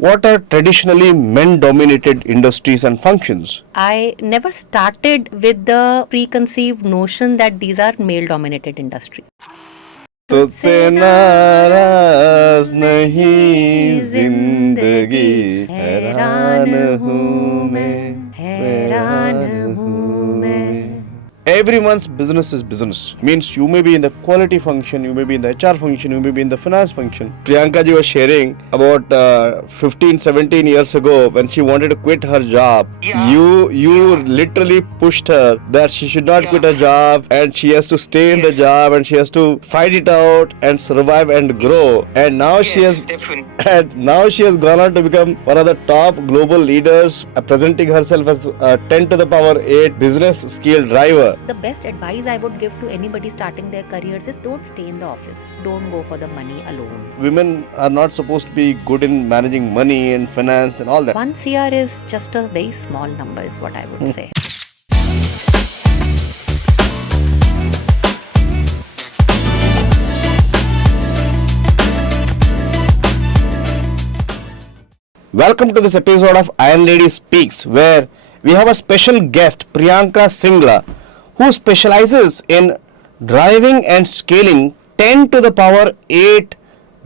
What are traditionally men-dominated industries and functions? I never started with the preconceived notion that these are male dominated industries. तुझसे नाराज नहीं जिंदगी हैरान हूँ मैं हैरान हूँ मैं Everyone's business is business. Means you may be in the quality function, you may be in the HR function, you may be in the finance function. Priyanka ji was sharing about 15, 17 years ago when she wanted to quit her job. You literally pushed her that she should not quit her job and she has to stay in the job and she has to fight it out and survive and grow. And now she has gone on to become one of the top global leaders, presenting herself as 10 to the power 8 business skill driver. The best advice I would give to anybody starting their careers is don't stay in the office. Don't go for the money alone. Women are not supposed to be good in managing money and finance and all that. 1 CR is just a very small number is what I would say. Welcome to this episode of Iron Lady Speaks, where we have a special guest, Priyanka Singla, who specializes in driving and scaling 10 to the power 8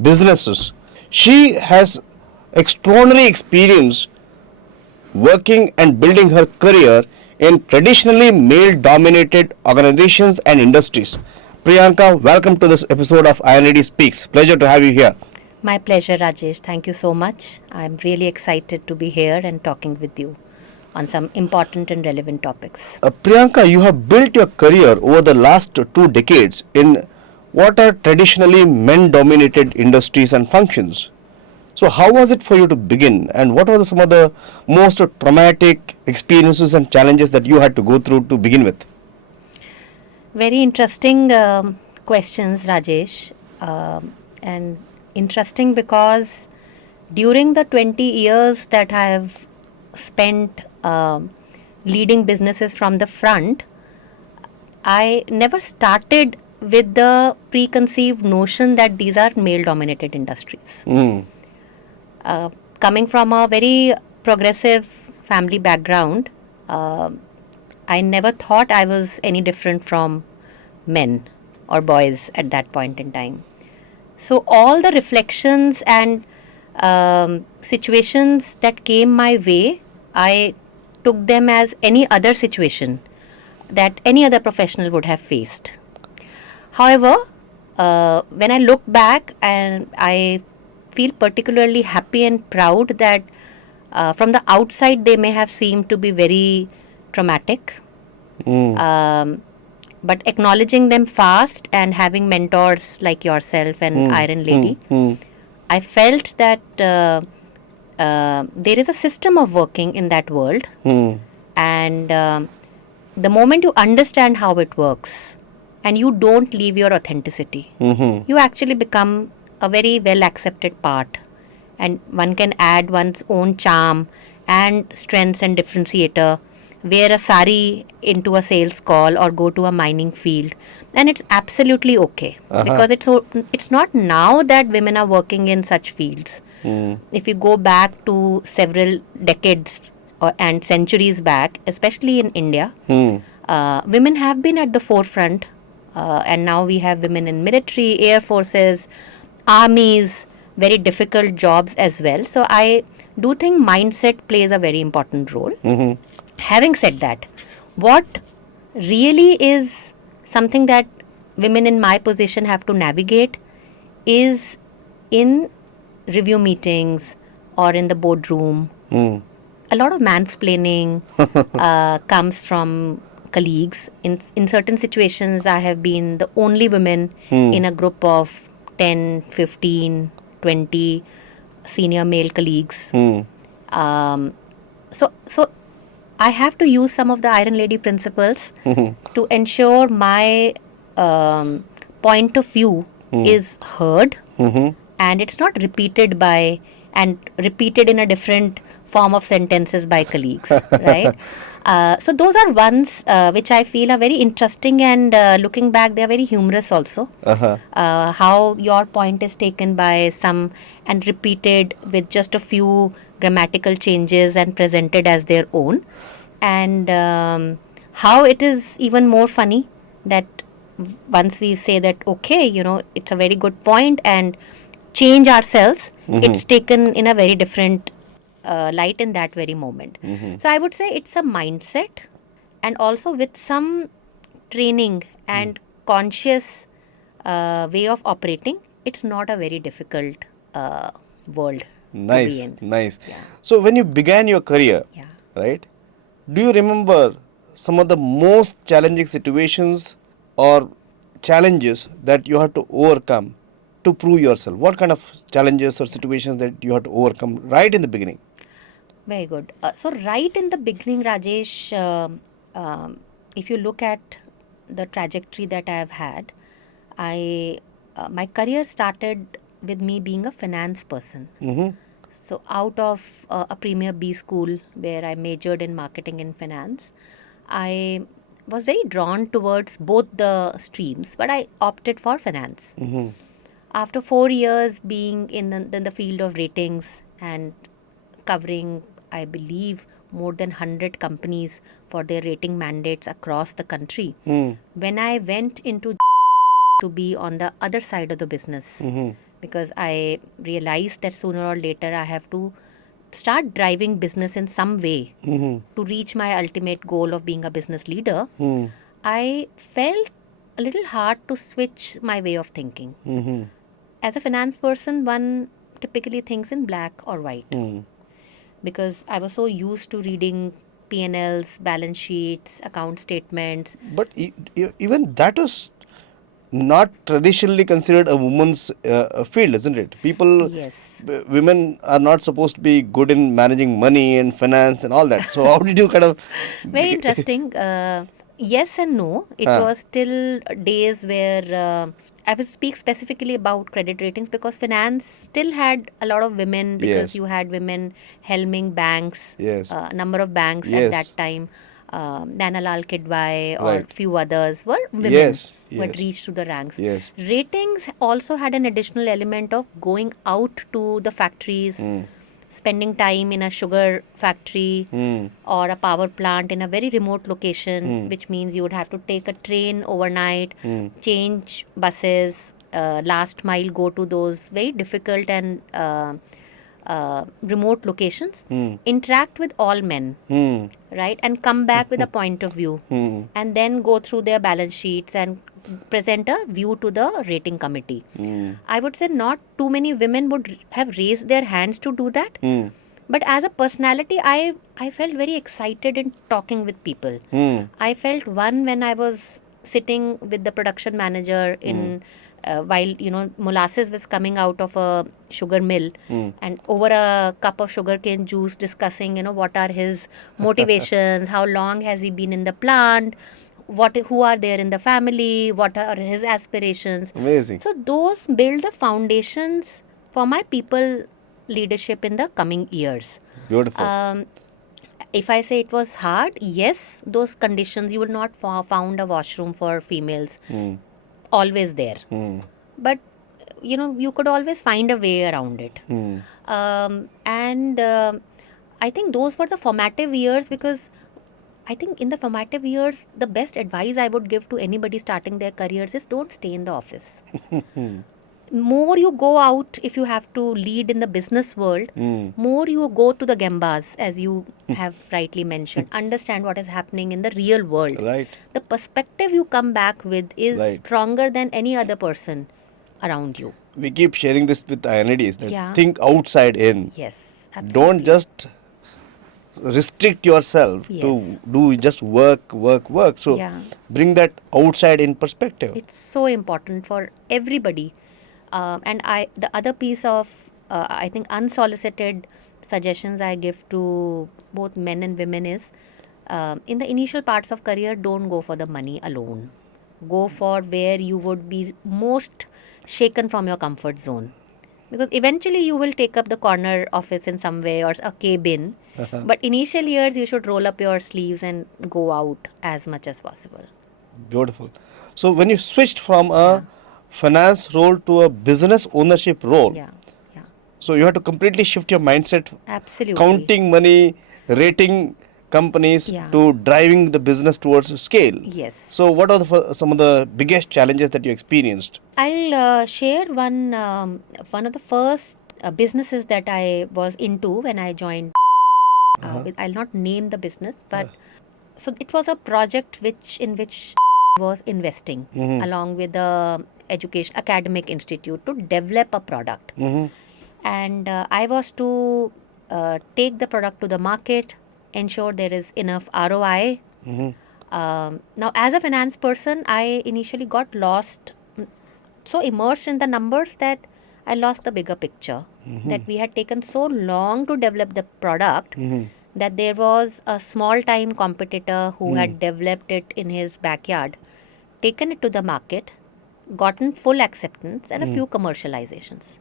businesses. She has extraordinary experience working and building her career in traditionally male-dominated organizations and industries. Priyanka, welcome to this episode of Iron Lady Speaks. Pleasure to have you here. My pleasure, Rajesh. Thank you so much. I'm really excited to be here and talking with you on some important and relevant topics. Priyanka, you have built your career over the last 2 decades in what are traditionally men-dominated industries and functions. So how was it for you to begin, and what were some of the most traumatic experiences and challenges that you had to go through to begin with? Very interesting questions, Rajesh. And interesting because during the 20 years that I have spent leading businesses from the front, I never started with the preconceived notion that these are male dominated industries. Coming from a very progressive family background, I never thought I was any different from men or boys at that point in time. So all the reflections and situations that came my way, I took them as any other situation that any other professional would have faced. However, when I look back, and I feel particularly happy and proud that from the outside they may have seemed to be very traumatic. But acknowledging them fast and having mentors like yourself and Iron Lady, I felt that there is a system of working in that world. And the moment you understand how it works and you don't leave your authenticity, you actually become a very well accepted part. And one can add one's own charm and strengths and differentiator, wear a sari into a sales call or go to a mining field, and it's absolutely okay. Because it's not now that women are working in such fields. If you go back to several decades and centuries back, especially in India, women have been at the forefront, and now we have women in military, air forces, armies, very difficult jobs as well. So I do think mindset plays a very important role. Having said that, what really is something that women in my position have to navigate is in review meetings or in the boardroom. A lot of mansplaining comes from colleagues. In certain situations, I have been the only woman in a group of 10, 15, 20 senior male colleagues. So I have to use some of the Iron Lady principles to ensure my point of view is heard and it's not repeated in a different form of sentences by colleagues, right? So those are ones which I feel are very interesting, and looking back, they are very humorous also. Uh-huh. How your point is taken by some and repeated with just a few grammatical changes and presented as their own, and how it is even more funny that once we say that, okay, it's a very good point, and change ourselves, it's taken in a very different light in that very moment. So I would say it's a mindset, and also with some training and conscious way of operating, it's not a very difficult world to be Nice, in. nice. Yeah. So when you began your career, Yeah. right? Do you remember some of the most challenging situations or challenges that you had to overcome to prove yourself? What kind of challenges or situations that you had to overcome right in the beginning? Very good. So, right in the beginning, Rajesh, if you look at the trajectory that I have had, I my career started with me being a finance person. Mm-hmm. So, out of a premier B school where I majored in marketing and finance, I was very drawn towards both the streams, but I opted for finance. Mm-hmm. After 4 years being in the field of ratings and covering, I believe, more than 100 companies for their rating mandates across the country, Mm. when I went into to be on the other side of the business, Mm-hmm. because I realized that sooner or later I have to start driving business in some way Mm-hmm. to reach my ultimate goal of being a business leader. Mm. I felt a little hard to switch my way of thinking. Mm-hmm. As a finance person, one typically thinks in black or white, Mm. because I was so used to reading P&Ls, balance sheets, account statements. But even that was not traditionally considered a woman's field, isn't it? Yes. Women are not supposed to be good in managing money and finance and all that. So how did you kind of? Very interesting. Yes and no. It Huh. was still days where I will speak specifically about credit ratings, because finance still had a lot of women, because Yes. you had women helming banks, Yes. a number of banks at that Yes. time. Nana Lal Kidwai or Right. few others were women Yes. who had Yes. reached to the ranks. Yes. Ratings also had an additional element of going out to the factories, Mm. spending time in a sugar factory Mm. or a power plant in a very remote location, Mm. which means you would have to take a train overnight, Mm. change buses, last mile go to those very difficult and remote locations, Mm. interact with all men, Mm. right, and come back with a point of view, Mm. and then go through their balance sheets and present a view to the rating committee. Mm. I would say not too many women would have raised their hands to do that. Mm. But as a personality, I felt very excited in talking with people. Mm. I felt one when I was sitting with the production manager in while molasses was coming out of a sugar mill, Mm. and over a cup of sugarcane juice, discussing what are his motivations, how long has he been in the plant, who are there in the family, what are his aspirations. Amazing. So those build the foundations for my people leadership in the coming years. Beautiful. If I say it was hard, yes, those conditions, you will not found a washroom for females Mm. always there, Mm. but you could always find a way around it. Mm. And I think those were the formative years, because I think in the formative years, the best advice I would give to anybody starting their careers is don't stay in the office. More you go out, if you have to lead in the business world, Mm. more you go to the gambas, as you have rightly mentioned, understand what is happening in the real world. Right. The perspective you come back with is Right. stronger than any other person around you. We keep sharing this with INDs that Yeah. think outside in. Yes, Don't absolutely. just restrict yourself Yes. to do just work. So Yeah. bring that outside in perspective. It's so important for everybody. And the other piece of, I think, unsolicited suggestions I give to both men and women is, in the initial parts of career, don't go for the money alone. Go for where you would be most shaken from your comfort zone. Because eventually you will take up the corner office in some way or a cabin. But initial years you should roll up your sleeves and go out as much as possible. Beautiful. So when you switched from a Yeah. finance role to a business ownership role, Yeah. Yeah. so you had to completely shift your mindset, Absolutely. counting money, rating companies Yeah. to driving the business towards scale. Yes. So what are some of the biggest challenges that you experienced? I'll share one of the first businesses that I was into when I joined. I'll not name the business, but so it was a project in which was investing along with the education academic institute to develop a product, and I was to take the product to the market, ensure there is enough ROI. Now, as a finance person, I initially got lost, so immersed in the numbers that I lost the bigger picture. That we had taken so long to develop the product that there was a small time competitor who had developed it in his backyard, taken it to the market, gotten full acceptance and a few commercializations.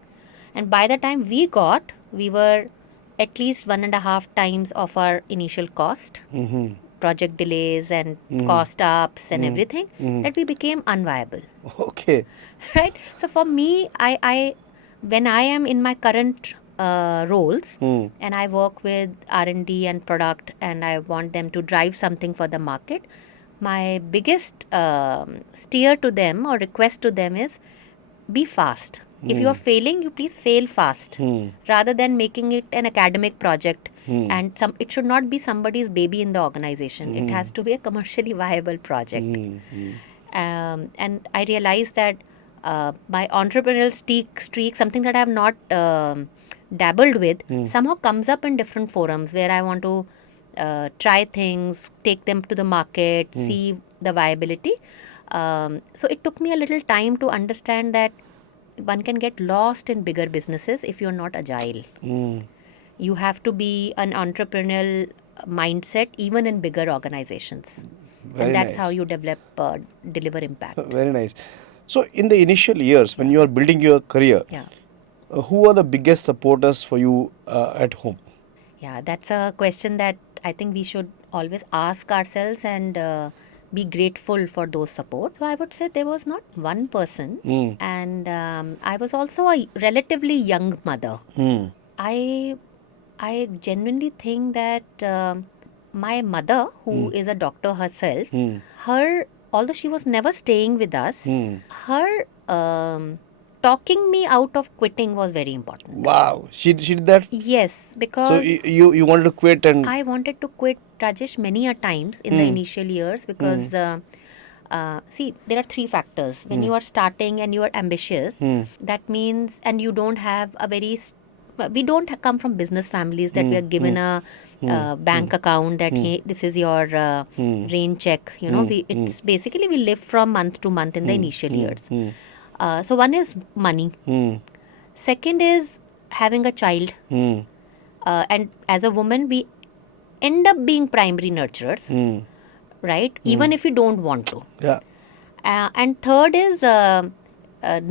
And by the time we were at least 1.5 times of our initial cost, project delays and cost ups and everything, that we became unviable. Okay. Right? So for me, I when I am in my current roles and I work with R&D and product and I want them to drive something for the market, my biggest steer to them or request to them is be fast. If you are failing, you please fail fast rather than making it an academic project. And it should not be somebody's baby in the organization. It has to be a commercially viable project. And I realized that my entrepreneurial streak, something that I have not dabbled with, somehow comes up in different forums where I want to try things, take them to the market, see the viability. So it took me a little time to understand that one can get lost in bigger businesses if you're not agile. You have to be an entrepreneurial mindset even in bigger organizations. Very And that's nice. how you deliver impact. Very nice. So in the initial years when you are building your career, Yeah. who are the biggest supporters for you at home? Yeah, that's a question that I think we should always ask ourselves and be grateful for those supports. So I would say there was not one person, and I was also a relatively young mother. I genuinely think that my mother, who is a doctor herself, her, although she was never staying with us, her talking me out of quitting was very important. Wow, she did that. Yes, So because you wanted to quit and I wanted to quit, Rajesh, many a times in the initial years because see, there are three factors. When you are starting and you are ambitious, that means, and you don't have a very, we don't come from business families that we are given a bank account that hey, this is your rain check. You know, it's basically we live from month to month in the initial years. So one is money. Second is having a child. And as a woman, we end up being primary nurturers, right? Even if we don't want to. yeah. And third is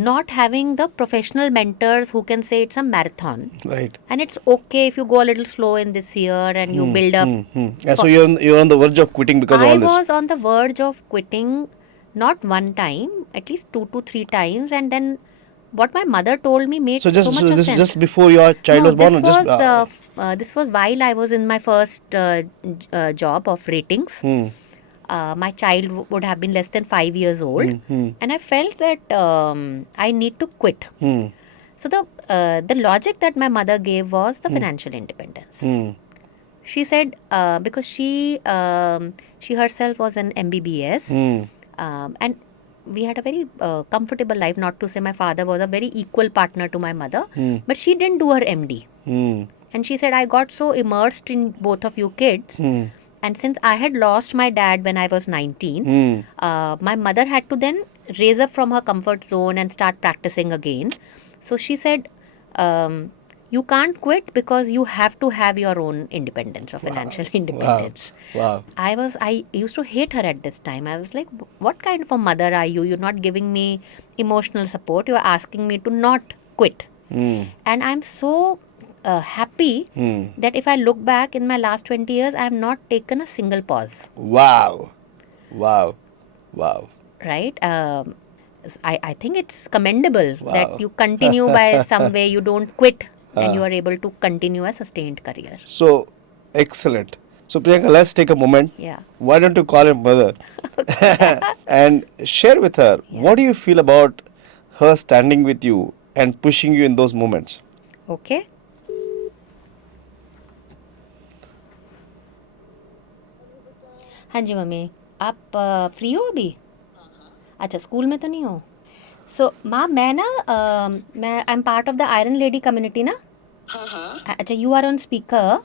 not having the professional mentors who can say it's a marathon. Right. And it's okay if you go a little slow in this year and you build up. Yeah, so you're on the verge of quitting because of I all this. was on the verge of quitting not one time, at least 2 to 3 times. And then what my mother told me made So so much of this sense. just before your child was born, or This was while I was in my first job of ratings. My child would have been less than 5 years old, and I felt that I need to quit. So the logic that my mother gave was the financial independence. She said because she herself was an MBBS, and we had a very comfortable life. Not to say my father was a very equal partner to my mother, but she didn't do her MD. And she said, I got so immersed in both of you kids. And since I had lost my dad when I was 19, my mother had to then raise up from her comfort zone and start practicing again. So she said, you can't quit because you have to have your own independence or financial independence. Wow. I used to hate her at this time. I was like, what kind of a mother are you? You're not giving me emotional support. You're asking me to not quit. And I'm so happy that if I look back in my last 20 years, I have not taken a single pause. Wow. Wow. Wow. Right? I think it's commendable Wow. that you continue by some way, you don't quit, and you are able to continue a sustained career. So, excellent. So, Priyanka, let's take a moment. Yeah. Why don't you call your mother and share with her what do you feel about her standing with you and pushing you in those moments? Okay. हाँ जी mummy, आप free हो अभी? अच्छा, school में तो नहीं हो? सो माँ, मैं ना मैं I am part of the iron lady community ना. हाँ अच्छा, यू आर ऑन स्पीकर.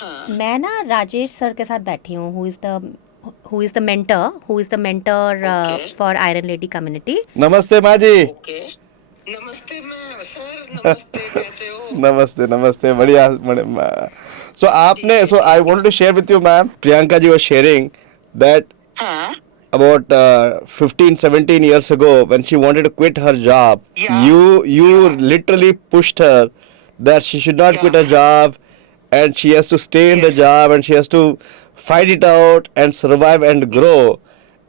हाँ मैं ना राजेश सर के साथ बैठी हूँ, who is the mentor Okay. For iron lady community. नमस्ते माँ जी. ओके नमस्ते मैम सर नमस्ते कैसे हो नमस्ते नमस्ते बढ़िया. So आपने so I wanted to share with you, ma'am. Priyanka ji was sharing that हाँ about 15-17 years ago when she wanted to quit her job, Yeah. you literally pushed her that she should not quit her job and she has to stay in the Yes. job and she has to fight it out and survive and grow.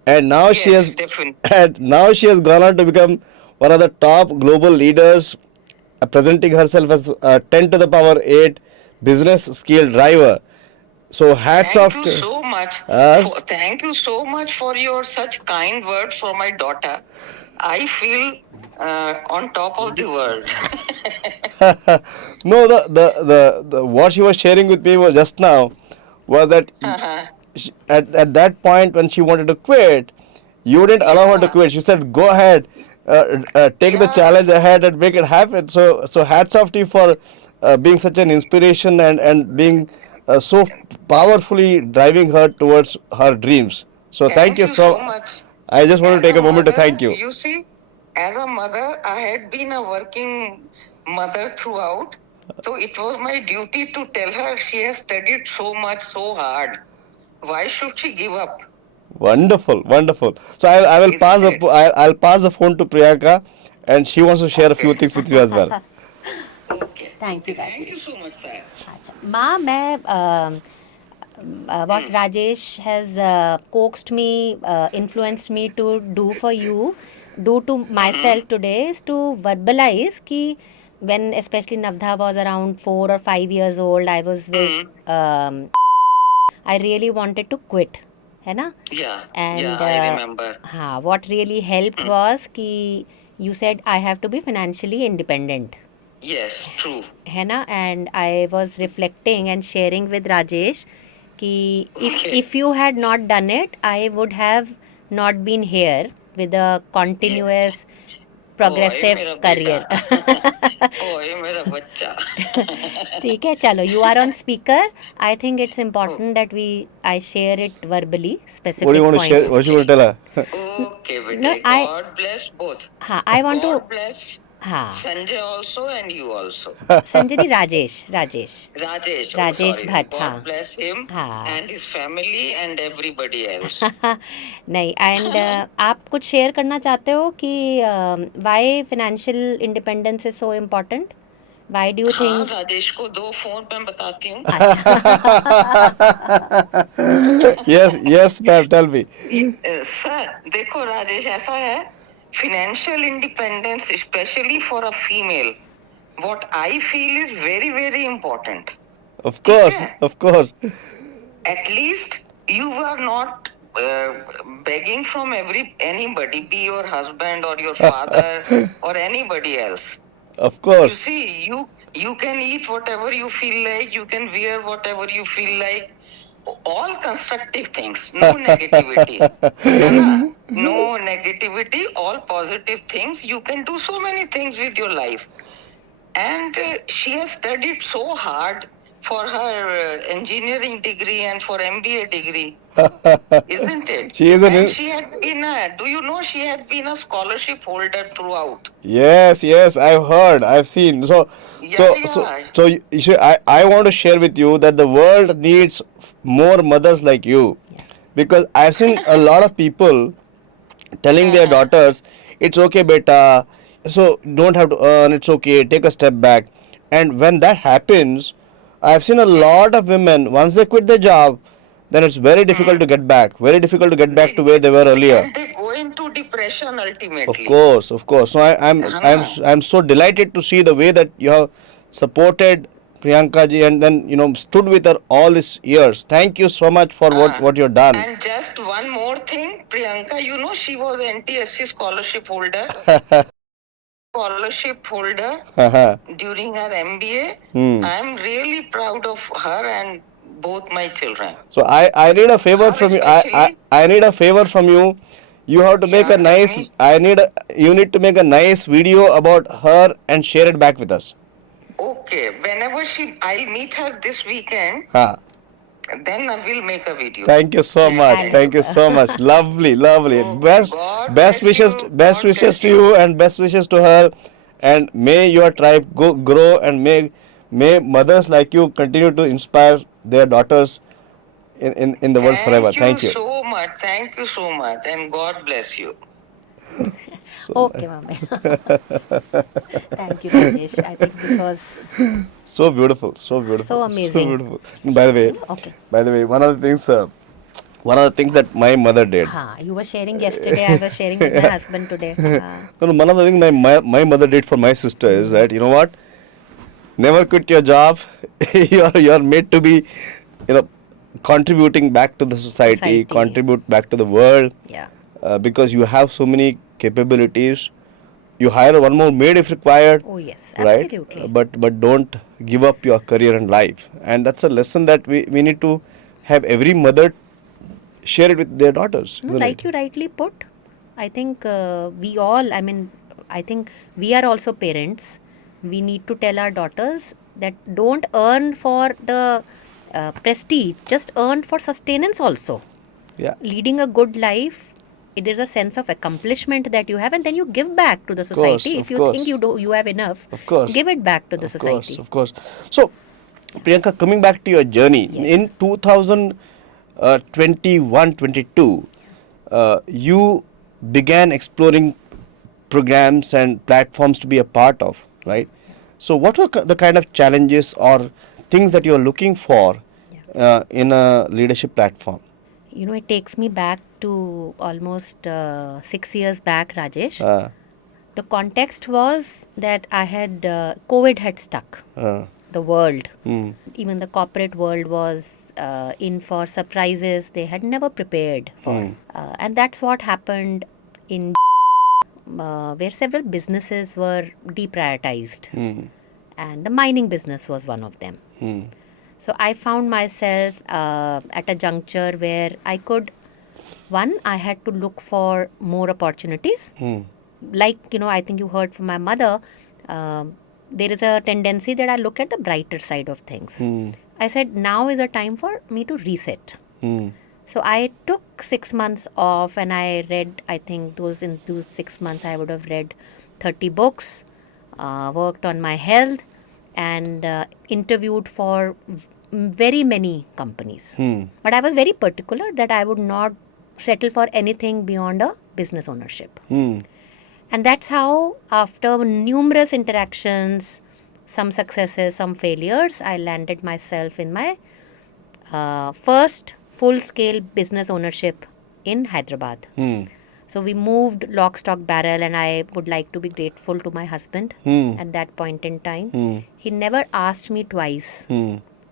And now she Yes, has definitely. and now she has gone on to become one of the top global leaders, presenting herself as 10 to the power 8 business skill driver. So hats off Thank you to so much. us. Thank you so much for your such kind words for my daughter. I feel on top of the world. No, the what she was sharing with me was just now was that at that point when she wanted to quit, you didn't allow her to Yeah. quit. She said, "Go ahead, take the Yeah. challenge ahead and make it happen." So hats off to you for being such an inspiration and being so powerfully driving her towards her dreams. So thank you so. much. I just want to As take a a moment to mother, thank you. You see, as a mother, I had been a working mother throughout. So it was my duty to tell her she has studied so much, so hard. Why should she give up? Wonderful, wonderful. So I will Isn't pass the it? I'll pass the phone to Priyanka, and she wants to share a few Okay. things with you as well. Okay. Thank you, Thank you Rajesh. so much, sir. अच्छा, माँ, मैं what Rajesh has coaxed me, influenced me to do for you, do to myself today is to verbalize कि when especially Navdha was around 4 or 5 years old, I was with I really wanted to quit, है ना? Yeah. And Yeah, I remember. हाँ, what really helped was कि you said I have to be financially independent. Yes, true. है ना? And I was reflecting and sharing with Rajesh कि Okay. if you had not done it, I would have not been here with a continuous progressive मेरा career. बेटा ओए मेरा बच्चा ठीक है, चलो, you are on speaker. I think it's important that I share it verbally, specific What do you want to points. share? What you want to tell her? Okay, No, बेटे God bless both. हाँ, I want to. God bless हाँ, Sanjay also and you also. Sanjay नहीं, Rajesh. Rajesh, Rajesh sorry. Bhatt, God हाँ. bless him हाँ. and his family and everybody else. नहीं, and आप कुछ share करना चाहते हो कि why financial independence is so important? Why do you हाँ थिंक? राजेश को 2 फोन मैं बताती हूँ. Yes, ma'am. Tell me. Sir देखो राजेश ऐसा है financial independence especially for a female what I feel is very very important. Of course, है? of course. At least you are not begging from anybody, be your husband or your father or anybody else. Of You course. see, you can eat whatever you feel like, you can wear whatever you feel like, all constructive things, no negativity. है ना? No negativity, all positive things. You can do so many things with your life. And she has studied so hard for her engineering degree and for MBA degree, isn't it? She is And she had been do you know she had been a scholarship holder throughout? Yes, I've heard, I've seen. So Yeah. you see, I want to share with you that the world needs more mothers like you, because I've seen a lot of people telling their daughters, it's okay, beta, So don't have to earn, it's okay, take a step back. And when that happens, I've seen a lot of women, once they quit their job, then it's very difficult to get back, very difficult to get back to where they were earlier. And they go into depression Of ultimately. course, of course. So Hana. I'm so delighted to see the way that you have supported Priyanka ji, and then stood with her all these years. Thank you so much for what you've done. And just one more thing, Priyanka, she was NTSC scholarship holder. Scholarship holder during her MBA. I am really proud of her and both my children. So I need a favor from you. I need a favor from you. You have to make a nice. You need to make a nice video about her and share it back with us. Okay, whenever I'll meet her this weekend. Then I will make a video. Thank you so much. Thank you so much. Lovely, lovely. Best wishes to you, and best wishes to her. And may your tribe grow, and may mothers like you continue to inspire their daughters in the world forever. Thank you so much. Thank you so much, and God bless you. Okay, Mami. Thank you, Rajesh. I think this was so beautiful, so beautiful, so amazing. So beautiful. By the way, one of the things that my mother did. You were sharing yesterday. I was sharing with my husband today. One of the things my mother did for my sister is that, you know what? Never quit your job. you're made to be, contributing back to the society. Contribute back to the world. Yeah. Because you have so many capabilities. You hire one more maid if required. Oh yes, right? Absolutely. But don't give up your career and life. And that's a lesson that we need to have every mother share it with their daughters. No, like you rightly put, I think we all, I think we are also parents. We need to tell our daughters that don't earn for the prestige, just earn for sustenance also. Yeah. Leading a good life, it is a sense of accomplishment that you have, and then you give back to the society. If you think you have enough, give it back to the society. Of course. So, Priyanka, coming back to your journey, in 2021-22, you began exploring programs and platforms to be a part of, right? So what were the kind of challenges or things that you are looking for in a leadership platform? It takes me back to almost 6 years back, Rajesh. The context was that I had COVID had stuck the world. Even the corporate world was in for surprises they had never prepared for. And that's what happened in where several businesses were deprioritized. And the mining business was one of them. So I found myself at a juncture where I had to look for more opportunities. Like, I think you heard from my mother, there is a tendency that I look at the brighter side of things. I said, now is a time for me to reset. So I took 6 months off, and I read, I think in those 6 months I would have read 30 books, worked on my health, and interviewed for very many companies. But I was very particular that I would not settle for anything beyond a business ownership. And that's how, after numerous interactions, some successes, some failures, I landed myself in my first full-scale business ownership in Hyderabad. So we moved lock, stock, barrel, and I would like to be grateful to my husband at that point in time. He never asked me twice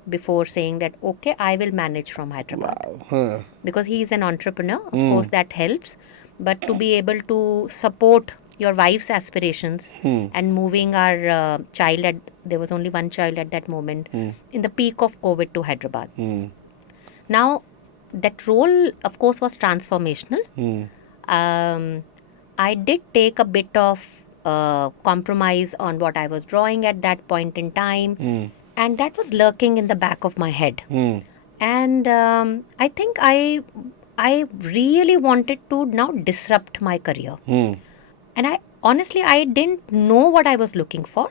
before saying that, okay, I will manage from Hyderabad. Wow. Because he is an entrepreneur, of course that helps. But to be able to support your wife's aspirations and moving our child, there was only one child at that moment, in the peak of COVID to Hyderabad. Now, that role, of course, was transformational. I did take a bit of compromise on what I was drawing at that point in time. And that was lurking in the back of my head. And I think I really wanted to now disrupt my career. And I didn't know what I was looking for.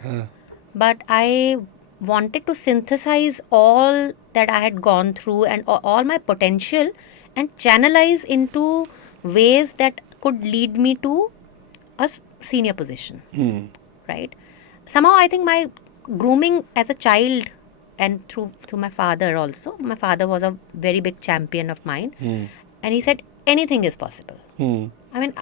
But I wanted to synthesize all that I had gone through and all my potential and channelize into ways that could lead me to a senior position, right? Somehow I think my grooming as a child and through my father also. My father was a very big champion of mine, and he said anything is possible. I mean,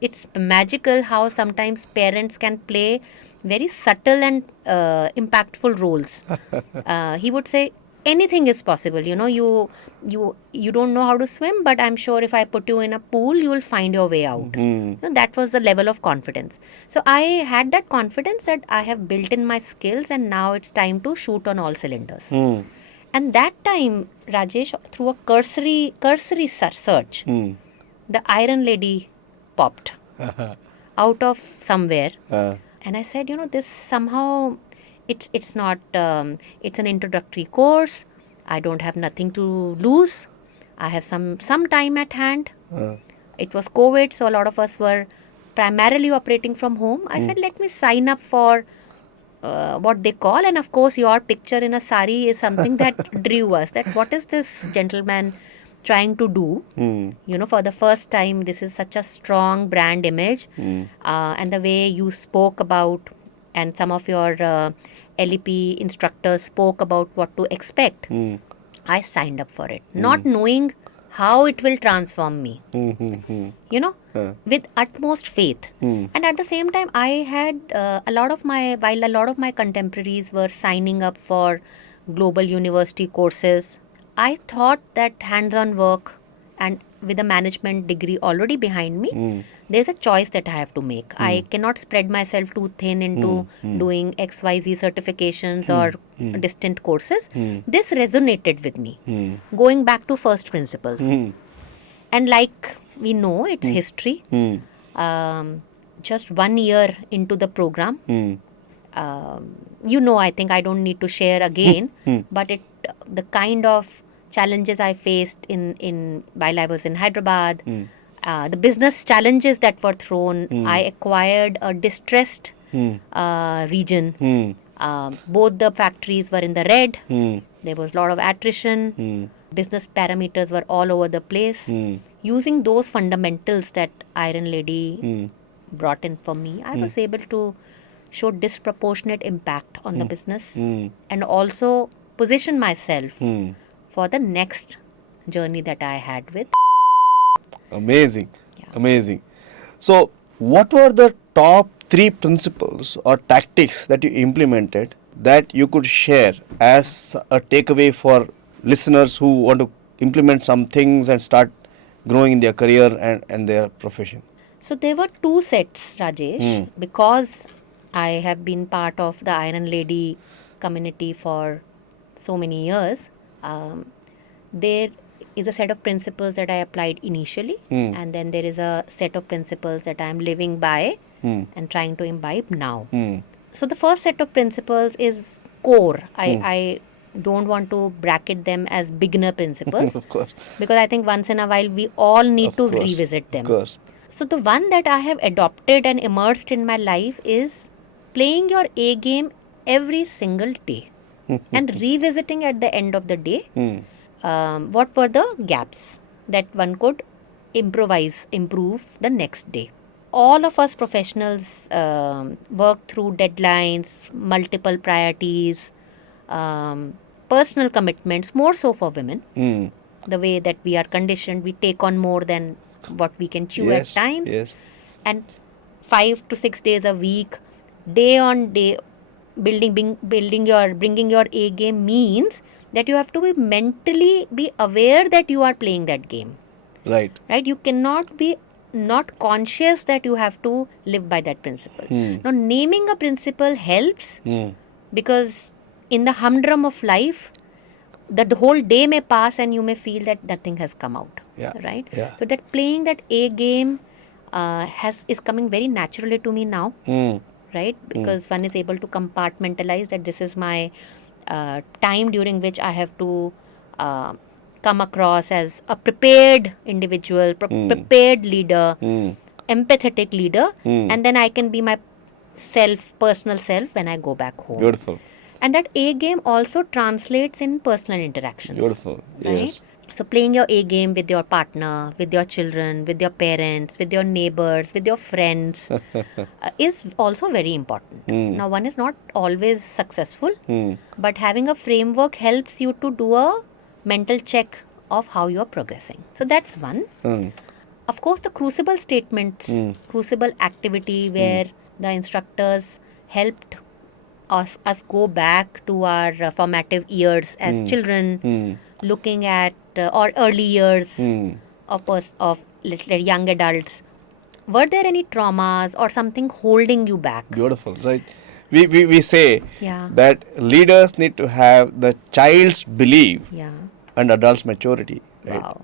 it's magical how sometimes parents can play very subtle and impactful roles. He would say anything is possible. You don't know how to swim, but I'm sure if I put you in a pool, you will find your way out. That was the level of confidence. So I had that confidence that I have built in my skills, and now it's time to shoot on all cylinders. And that time, Rajesh, through a cursory search, the Iron Lady popped out of somewhere. And I said, this somehow, it's not, it's an introductory course. I don't have nothing to lose. I have some time at hand. It was COVID, so a lot of us were primarily operating from home. I said, let me sign up for what they call, and of course your picture in a sari is something that drew us, that what is this gentleman trying to do. For the first time, this is such a strong brand image, and the way you spoke about, and some of your LEP instructors spoke about what to expect. I signed up for it, not knowing how it will transform me, with utmost faith. And at the same time, I had while a lot of my contemporaries were signing up for global university courses, I thought that hands-on work, and with a management degree already behind me, there's a choice that I have to make. I cannot spread myself too thin into doing XYZ certifications or distant courses. This resonated with me, going back to first principles. And like we know, it's history. Just 1 year into the program, I think I don't need to share again, but the kind of challenges I faced in while I was in Hyderabad, the business challenges that were thrown, I acquired a distressed region. Both the factories were in the red. There was a lot of attrition. Business parameters were all over the place. Using those fundamentals that Iron Lady brought in for me, I was able to show disproportionate impact on the business, and also position myself for the next journey that I had with. Amazing. Amazing. So, what were the top 3 principles or tactics that you implemented that you could share as a takeaway for listeners who want to implement some things and start growing in their career and their profession? So, there were 2 sets, Rajesh, because I have been part of the Iron Lady community for so many years. There is a set of principles that I applied initially, and then there is a set of principles that I am living by and trying to imbibe now. So the first set of principles is core. I don't want to bracket them as beginner principles, Of course. because I think once in a while we all need to revisit them. Of course. So the one that I have adopted and immersed in my life is playing your A game every single day and revisiting at the end of the day what were the gaps that one could improve the next day. All of us professionals work through deadlines, multiple priorities, personal commitments, more so for women. The way that we are conditioned, we take on more than what we can chew at times. Yes. And 5 to 6 days a week, day on day, bringing your A game means that you have to be mentally be aware that you are playing that game. Right. Right? You cannot be not conscious that you have to live by that principle. Now, naming a principle helps because in the humdrum of life, the whole day may pass and you may feel that nothing has come out. Yeah. Right? Yeah. So that playing that A game is coming very naturally to me now. Right? Because one is able to compartmentalize that this is my time during which I have to come across as a prepared individual, prepared leader, empathetic leader, and then I can be my personal self when I go back home. Beautiful. And that A game also translates in personal interactions. Beautiful. Right? Yes. So playing your A game with your partner, with your children, with your parents, with your neighbors, with your friends is also very important. Now, one is not always successful, but having a framework helps you to do a mental check of how you are progressing. So that's one. Of course, the crucible statements, crucible activity where the instructors helped us go back to our formative years as children, looking at or early years of let's say young adults. Were there any traumas or something holding you back? Beautiful, right? We say Yeah. that leaders need to have the child's belief Yeah. and adult's maturity, right? Wow.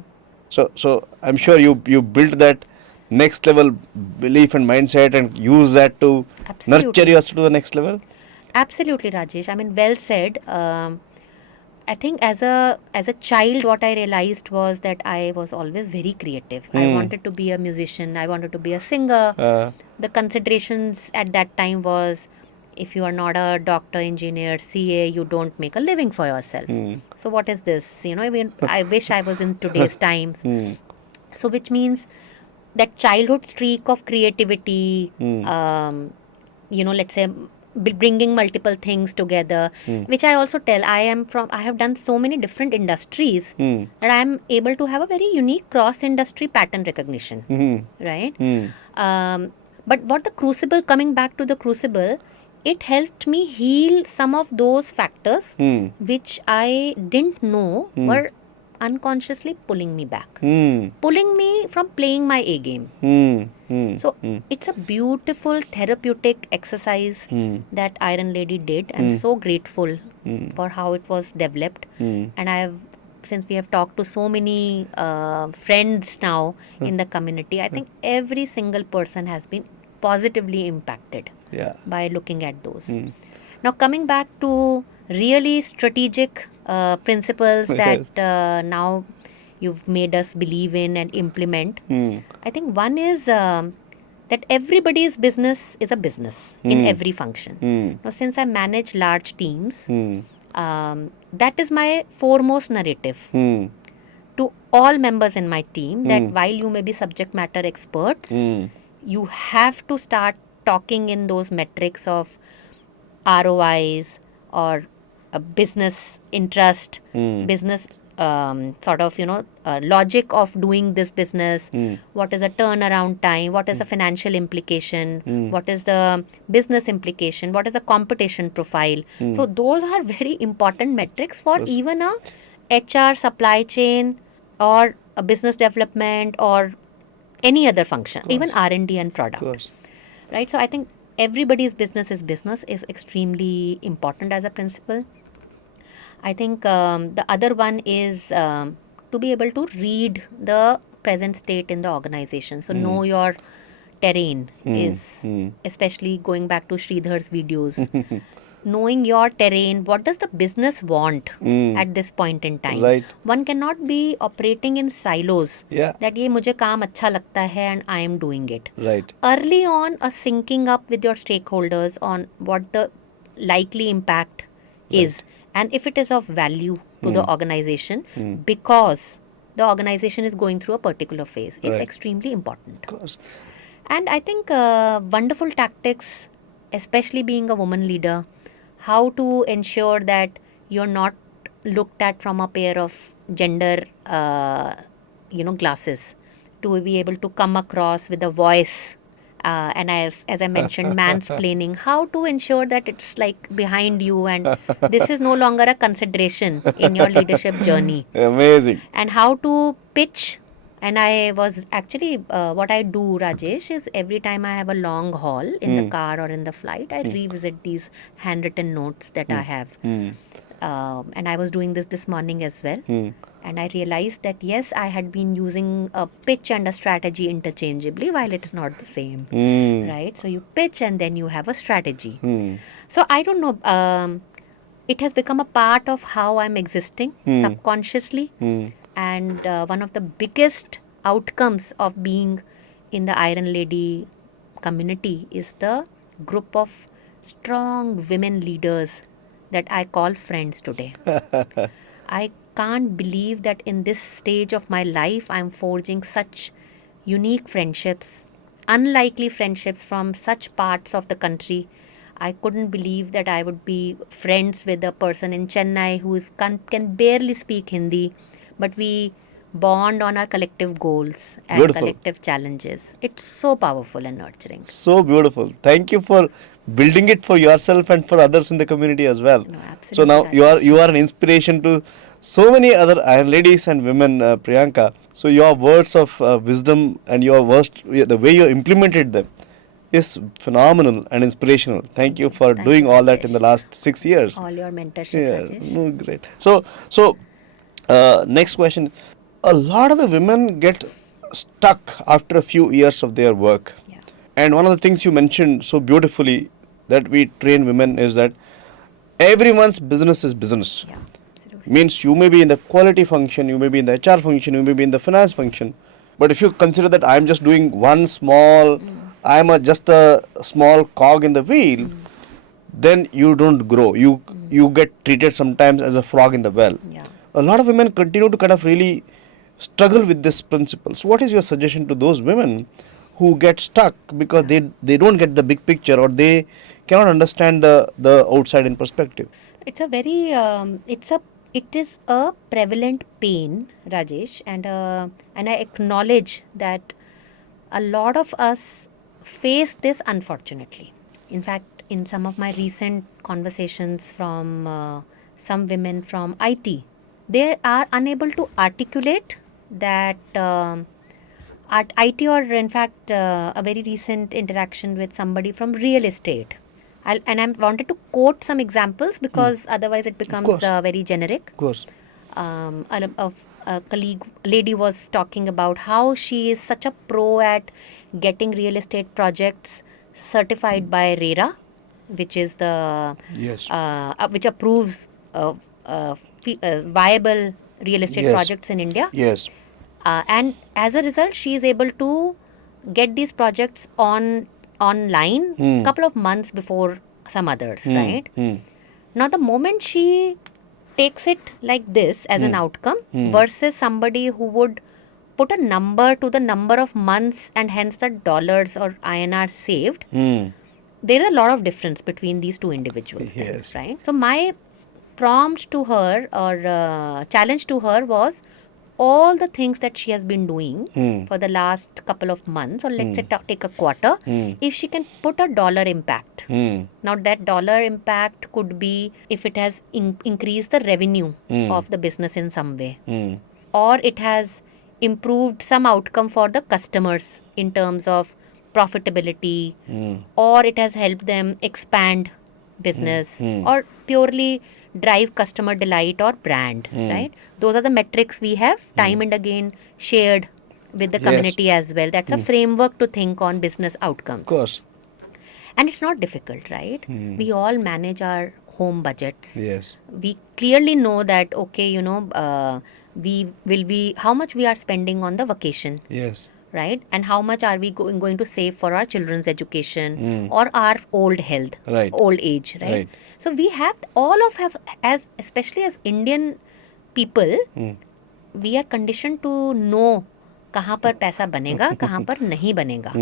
So I'm sure you built that next level belief and mindset and use that to nurture Absolutely. yourself to the next level. Absolutely, Rajesh. I mean, well said. I think as a child, what I realized was that I was always very creative. I wanted to be a musician. I wanted to be a singer. The considerations at that time was, if you are not a doctor, engineer, CA, you don't make a living for yourself. So what is this? I mean, I wish I was in today's times. So which means that childhood streak of creativity, let's say bringing multiple things together, which I also tell, I have done so many different industries that I am able to have a very unique cross industry pattern recognition, right? But what the crucible, coming back to the crucible, it helped me heal some of those factors which I didn't know were unconsciously pulling me back, pulling me from playing my A game. So it's a beautiful therapeutic exercise that Iron Lady did. I'm so grateful for how it was developed. And since we have talked to so many friends now in the community, I think every single person has been positively impacted Yeah. by looking at those. Now, coming back to really strategic principles that now you've made us believe in and implement, I think one is that everybody's business is a business in every function. Now, since I manage large teams, that is my foremost narrative to all members in my team, that while you may be subject matter experts, you have to start talking in those metrics of ROIs or a business interest, business logic of doing this business. What is the turnaround time? What is the financial implication? What is the business implication? What is the competition profile? So those are very important metrics for even a HR, supply chain, or a business development, or any other function, even R&D and product. Right? So I think everybody's business is extremely important as a principle. I think the other one is to be able to read the present state in the organization. So know your terrain is, especially going back to Sridhar's videos. Knowing your terrain, what does the business want at this point in time? Right. One cannot be operating in silos. Yeah. That ये मुझे काम अच्छा लगता है and I am doing it. Right. Early on, a syncing up with your stakeholders on what the likely impact is, and if it is of value to the organization, because the organization is going through a particular phase, is extremely important. Of course. And I think wonderful tactics, especially being a woman leader, how to ensure that you're not looked at from a pair of gender, glasses, to be able to come across with a voice. And as I mentioned, mansplaining, how to ensure that it's like behind you and this is no longer a consideration in your leadership journey. Amazing. And how to pitch. And I was actually, what I do, Rajesh, is every time I have a long haul in the car or in the flight, I revisit these handwritten notes that I have. And I was doing this morning as well. And I realized that yes, I had been using a pitch and a strategy interchangeably, while it's not the same. Right? So you pitch and then you have a strategy. So I don't know, it has become a part of how I'm existing subconsciously. And one of the biggest outcomes of being in the Iron Lady community is the group of strong women leaders that I call friends today. I can't believe that in this stage of my life, I'm forging such unique friendships, unlikely friendships from such parts of the country. I couldn't believe that I would be friends with a person in Chennai who can barely speak Hindi, but we bond on our collective goals and Beautiful. collective challenges. It's so powerful and nurturing. So beautiful. Thank you for building it for yourself and for others in the community as well. No, So absolutely, now you Rajesh. are an inspiration to so many other iron ladies and women, Priyanka. So your words of wisdom and your words, the way you implemented them, is phenomenal and inspirational. Thank you for Thank doing you, all that in the Rajesh. last 6 years. All your mentorship, Yeah, Rajesh. no, great. So next question. A lot of the women get stuck after a few years of their work. Yeah. And one of the things you mentioned so beautifully that we train women is that everyone's business is business. Yeah, absolutely. Means you may be in the quality function, you may be in the HR function, you may be in the finance function. But if you consider that I'm just doing one small, just a small cog in the wheel, then you don't grow. You get treated sometimes as a frog in the well. Yeah. A lot of women continue to kind of really struggle with this principle. So what is your suggestion to those women who get stuck because they don't get the big picture or they cannot understand the outside in perspective? It's a very it is a prevalent pain, Rajesh, and I acknowledge that a lot of us face this, unfortunately. In fact, in some of my recent conversations from some women from IT, they are unable to articulate that at IT, or in fact a very recent interaction with somebody from real estate. And I wanted to quote some examples because otherwise it becomes course. very generic. Of course. A colleague, lady, was talking about how she is such a pro at getting real estate projects certified by RERA, which is the Yes. which approves viable real estate Yes. projects in India. Yes. And as a result, she is able to get these projects online couple of months before some others, right? Now, the moment she takes it like this as an outcome versus somebody who would put a number to the number of months and hence the dollars or INR saved, there is a lot of difference between these two individuals, then, Yes. right? So my prompt to her or challenge to her was all the things that she has been doing for the last couple of months, or let's say take a quarter, if she can put a dollar impact. Now that dollar impact could be if it has increased the revenue of the business in some way, or it has improved some outcome for the customers in terms of profitability, or it has helped them expand business, or purely drive customer delight or brand, right? Those are the metrics we have time and again shared with the Yes. community as well. That's a framework to think on business outcomes. Of course. And it's not difficult, right? We all manage our home budgets. Yes. We clearly know that, okay, we will be, how much we are spending on the vacation, Yes. right? And how much are we going to save for our children's education or our old health, Right. old age, right? Right. So we have as especially as Indian people, we are conditioned to know कहाँ पर पैसा बनेगा, कहाँ पर नहीं बनेगा.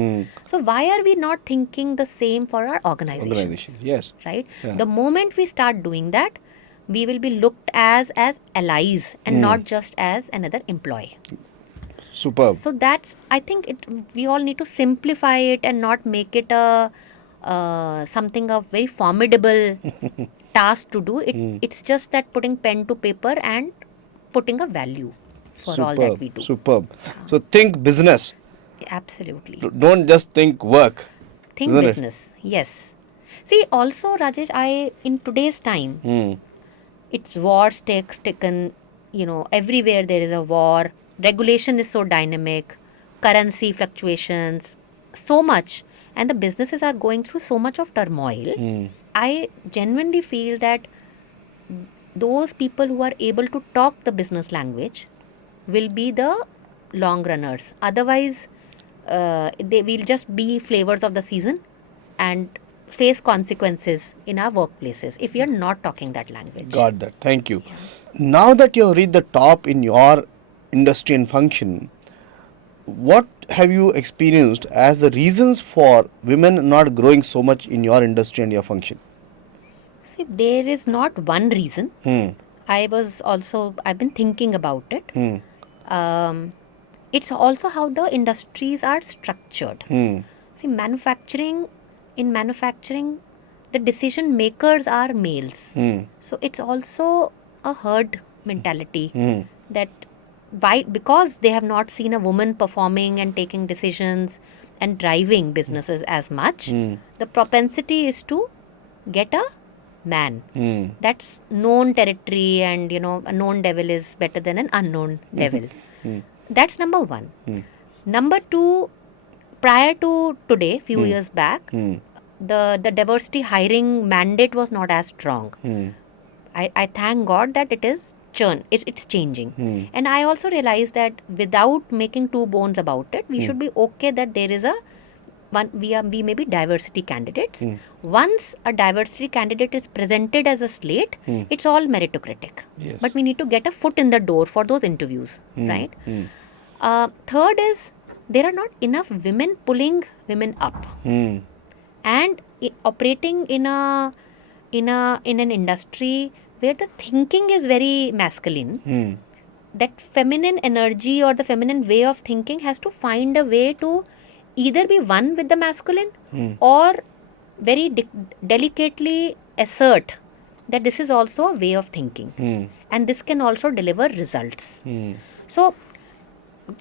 So why are we not thinking the same for our organizations? Organization. Yes. Right? Yeah. The moment we start doing that, we will be looked as allies and not just as another employee. Superb. So that's, I think we all need to simplify it and not make it a something of very formidable task to do. It's just that putting pen to paper and putting a value for all that we do. Superb. So think business. Absolutely. Don't just think work. Think Isn't it? business. Yes. See, also, Rajesh, in today's time, it's wars taken, everywhere there is a war. Regulation is so dynamic, currency fluctuations, so much, and the businesses are going through so much of turmoil. I genuinely feel that those people who are able to talk the business language will be the long runners. Otherwise, they will just be flavors of the season and face consequences in our workplaces if we are not talking that language. Got that. Thank you. Now that you have reached the top in your industry and function, what have you experienced as the reasons for women not growing so much in your industry and your function? See, there is not one reason. Hmm. I've been thinking about it. Hmm. It's also how the industries are structured. Hmm. See, in manufacturing, the decision makers are males. Hmm. So it's also a herd mentality Hmm. that why, because they have not seen a woman performing and taking decisions and driving businesses as much, the propensity is to get a man. Hmm. That's known territory, and a known devil is better than an unknown devil. That's number one. Number two, prior to today, few years back, the diversity hiring mandate was not as strong. I thank God that it's changing. And I also realized that without making two bones about it, we should be okay that there is we may be diversity candidates. Once a diversity candidate is presented as a slate, it's all meritocratic. Yes. But we need to get a foot in the door for those interviews, right? Third is, there are not enough women pulling women up, and operating in an industry where the thinking is very masculine. That feminine energy or the feminine way of thinking has to find a way to either be one with the masculine or very delicately assert that this is also a way of thinking, and this can also deliver results. So,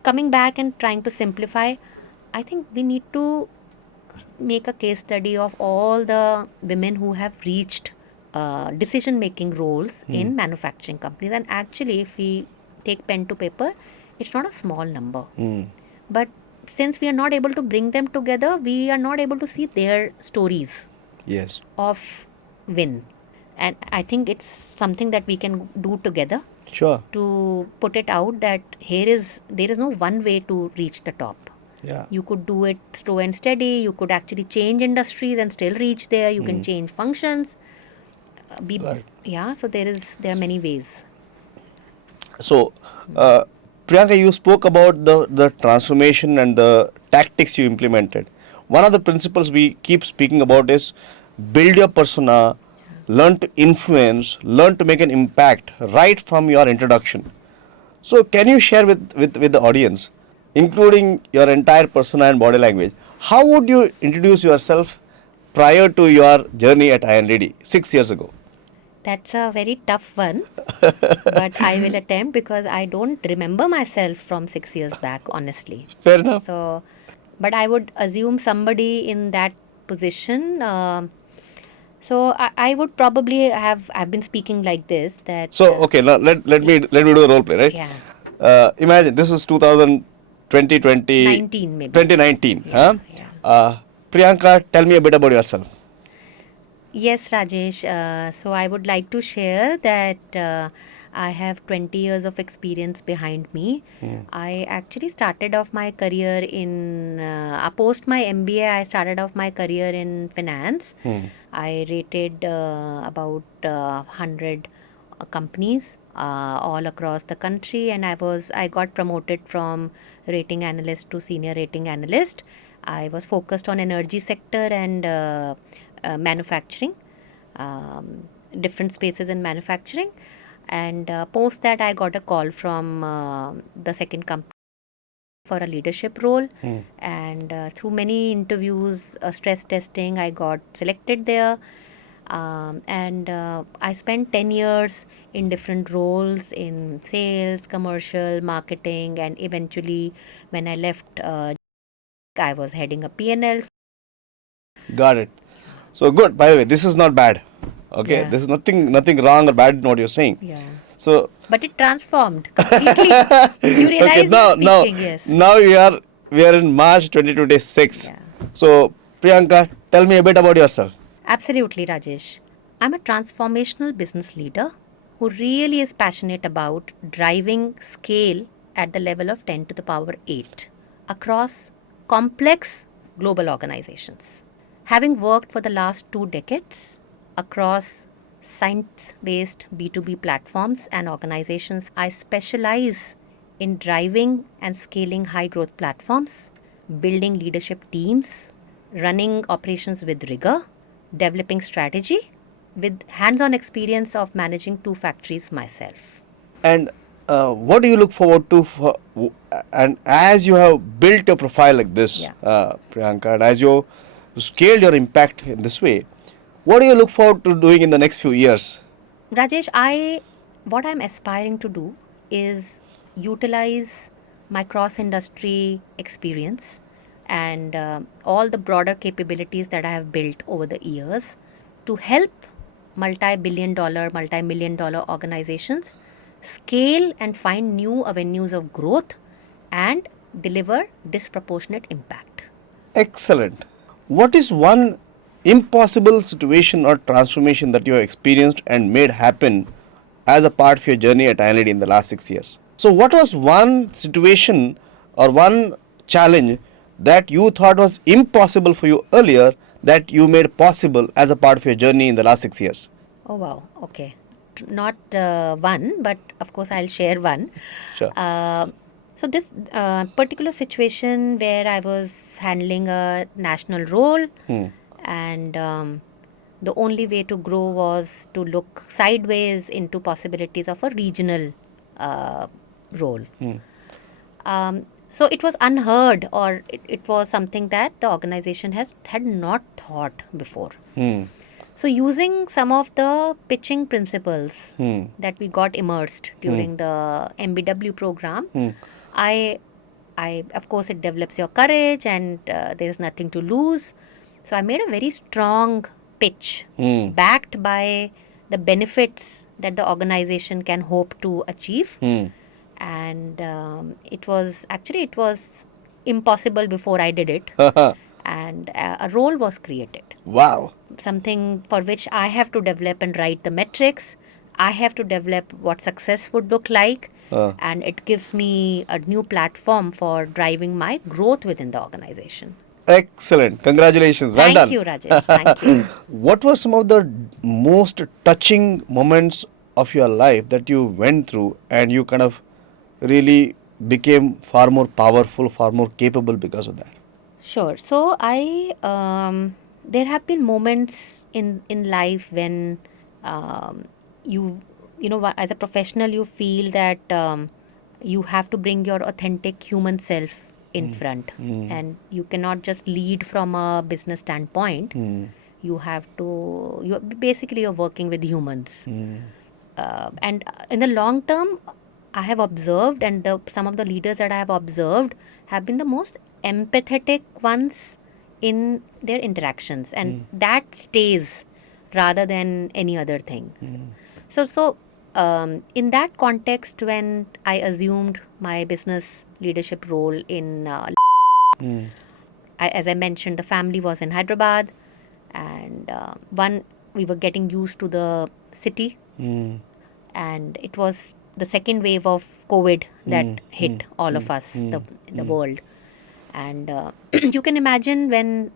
coming back and trying to simplify, I think we need to make a case study of all the women who have reached decision making roles in manufacturing companies. And actually, if we take pen to paper, it's not a small number. But since we are not able to bring them together, we are not able to see their stories Yes. of win. And I think it's something that we can do together Sure. to put it out that there is no one way to reach the top. Yeah. You could do it slow and steady. You could actually change industries and still reach there. You can change functions. Got it. Yeah, so there are many ways. So, Priyanka, you spoke about the transformation and the tactics you implemented. One of the principles we keep speaking about is build your persona, learn to influence, learn to make an impact right from your introduction. So, can you share with the audience, including your entire persona and body language, how would you introduce yourself prior to your journey at Iron Lady 6 years ago? That's a very tough one, but I will attempt because I don't remember myself from 6 years back, honestly. Fair enough. So, but I would assume somebody in that position. So I would probably I've been speaking like this that. So okay, now let me do a role play, right? Yeah. Imagine this is 2020, 19 maybe. 2019. Yeah, yeah. Priyanka, tell me a bit about yourself. Yes, Rajesh. So I would like to share that I have 20 years of experience behind me. I actually started off my career post my MBA, I started off my career in finance. I rated about 100 companies all across the country, and I got promoted from rating analyst to senior rating analyst. I was focused on energy sector and manufacturing, different spaces in manufacturing. And post that, I got a call from the second company for a leadership role. And through many interviews, stress testing, I got selected there. And I spent 10 years in different roles in sales, commercial, marketing, and eventually when I left, I was heading a P&L. Got it. So good. By the way, this is not bad. Okay, Yeah. there's nothing wrong or bad in what you're saying. Yeah. So But it transformed completely. You realize okay, now speaking, yes. now we are in March 2026. Yeah. So Priyanka, tell me a bit about yourself. Absolutely, Rajesh. I'm a transformational business leader who really is passionate about driving scale at the level of 10 to the power 8 across complex global organizations. Having worked for the last 2 decades across science-based B2B platforms and organizations. I specialize in driving and scaling high-growth platforms, building leadership teams, running operations with rigor, developing strategy with hands-on experience of managing 2 factories myself. And what do you look forward to and as you have built your profile like this, Yeah. Priyanka, and as you scaled your impact in this way, what do you look forward to doing in the next few years? Rajesh, what I'm aspiring to do is utilize my cross-industry experience and all the broader capabilities that I have built over the years to help multi-billion dollar, multi-million dollar organizations scale and find new avenues of growth and deliver disproportionate impact. Excellent. What is one impossible situation or transformation that you have experienced and made happen as a part of your journey at INLD in the last 6 years? So, what was one situation or one challenge that you thought was impossible for you earlier that you made possible as a part of your journey in the last 6 years? Oh, wow. Okay. Not one, but of course, I'll share one. Sure. So, this particular situation where I was handling a national role, and the only way to grow was to look sideways into possibilities of a regional role. So, it was unheard, or it was something that the organization had not thought before. So, using some of the pitching principles that we got immersed during the MBW program, I of course, it develops your courage and there is nothing to lose. So, I made a very strong pitch backed by the benefits that the organization can hope to achieve. And it was impossible before I did it. And a role was created. Wow. Something for which I have to develop and write the metrics. I have to develop what success would look like. And it gives me a new platform for driving my growth within the organization. Excellent. Congratulations. Well done. Thank you, Rajesh. Thank you. What were some of the most touching moments of your life that you went through and you kind of really became far more powerful, far more capable because of that? Sure. So there have been moments in life when you know, as a professional, you feel that you have to bring your authentic human self in front, and you cannot just lead from a business standpoint. You have to. You're working with humans, and in the long term, I have observed, and some of the leaders that I have observed have been the most empathetic ones in their interactions, and that stays rather than any other thing. So in that context, when I assumed my business leadership role in, as I mentioned, the family was in Hyderabad, and we were getting used to the city, and it was the second wave of COVID that hit all of us, the world. And you can imagine when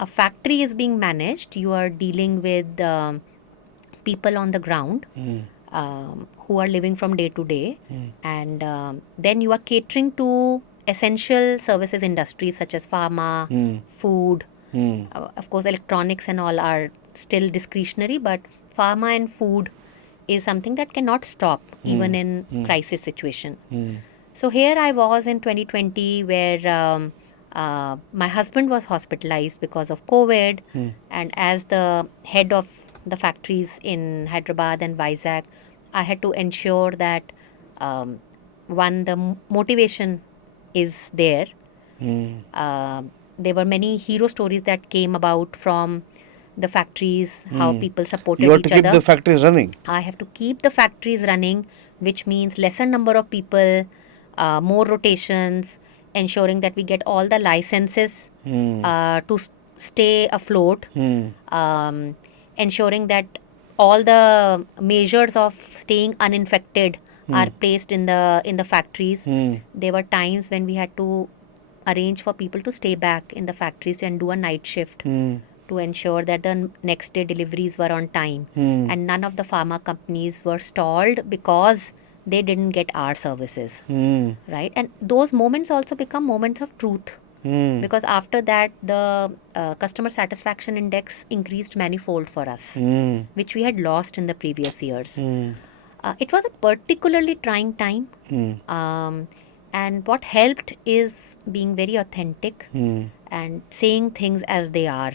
a factory is being managed, you are dealing with people on the ground who are living from day to day. And then you are catering to essential services industries such as pharma, food. Of course, electronics and all are still discretionary, but pharma and food is something that cannot stop even in crisis situation. So here I was in 2020 where my husband was hospitalized because of COVID, and as the head of the factories in Hyderabad and Vizag, I had to ensure that the motivation is there. There were many hero stories that came about from the factories, how people supported each other. You have to keep the factories running. I have to keep the factories running, which means lesser number of people, more rotations, ensuring that we get all the licenses to stay afloat, ensuring that all the measures of staying uninfected are placed in the factories. There were times when we had to arrange for people to stay back in the factories and do a night shift to to ensure that the next day deliveries were on time. And none of the pharma companies were stalled because they didn't get our services. Right? And those moments also become moments of truth. Because after that, the customer satisfaction index increased manifold for us, which we had lost in the previous years. It was a particularly trying time. And what helped is being very authentic and saying things as they are.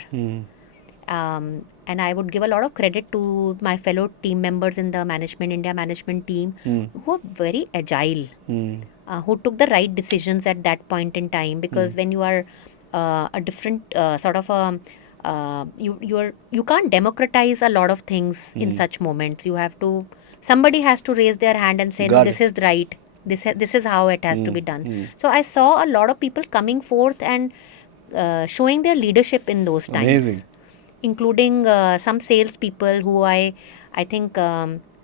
And I would give a lot of credit to my fellow team members in the India management team who are very agile, who took the right decisions at that point in time. Because when you are a different sort of you can't democratize a lot of things in such moments. You have to, somebody has to raise their hand and say, no, this is right. This is how it has to be done. So I saw a lot of people coming forth and showing their leadership in those times. Amazing. Including some salespeople who I think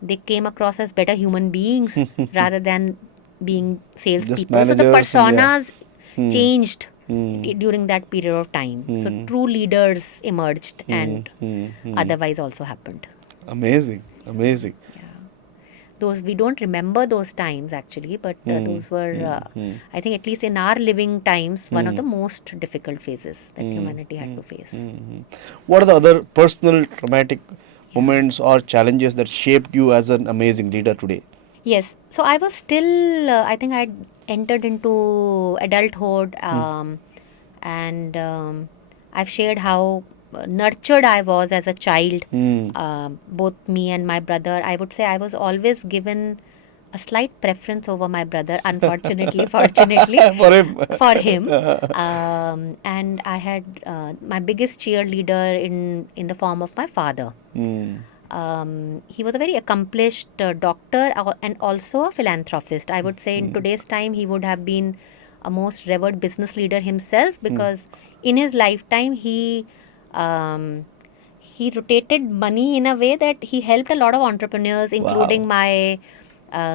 they came across as better human beings rather than being salespeople. So the personas changed during that period of time. So true leaders emerged and otherwise also happened. Amazing. Those, we don't remember those times actually, but those were, I think, at least in our living times, one of the most difficult phases that humanity had to face. What are the other personal traumatic moments or challenges that shaped you as an amazing leader today? Yes. So I was still, I think I'd entered into adulthood, and I've shared how nurtured I was as a child, both me and my brother. I would say I was always given a slight preference over my brother, unfortunately, fortunately, for him. And I had my biggest cheerleader in the form of my father. He was a very accomplished doctor and also a philanthropist. I would say in today's time, he would have been a most revered business leader himself, because in his lifetime, he rotated money in a way that he helped a lot of entrepreneurs, including my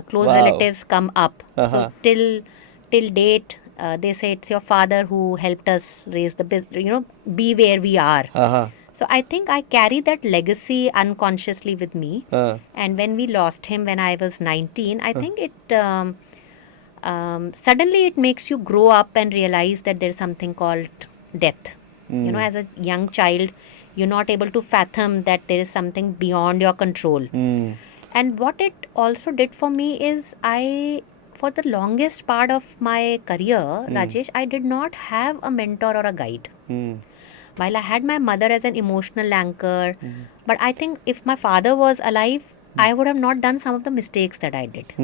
close relatives, come up. So till date, they say it's your father who helped us raise the business, be where we are. So I think I carry that legacy unconsciously with me. And when we lost him when I was 19, I think it suddenly it makes you grow up and realize that there's something called death. As a young child, you're not able to fathom that there is something beyond your control. And what it also did for me is, for the longest part of my career, Rajesh, I did not have a mentor or a guide. While I had my mother as an emotional anchor, but I think if my father was alive, I would have not done some of the mistakes that I did.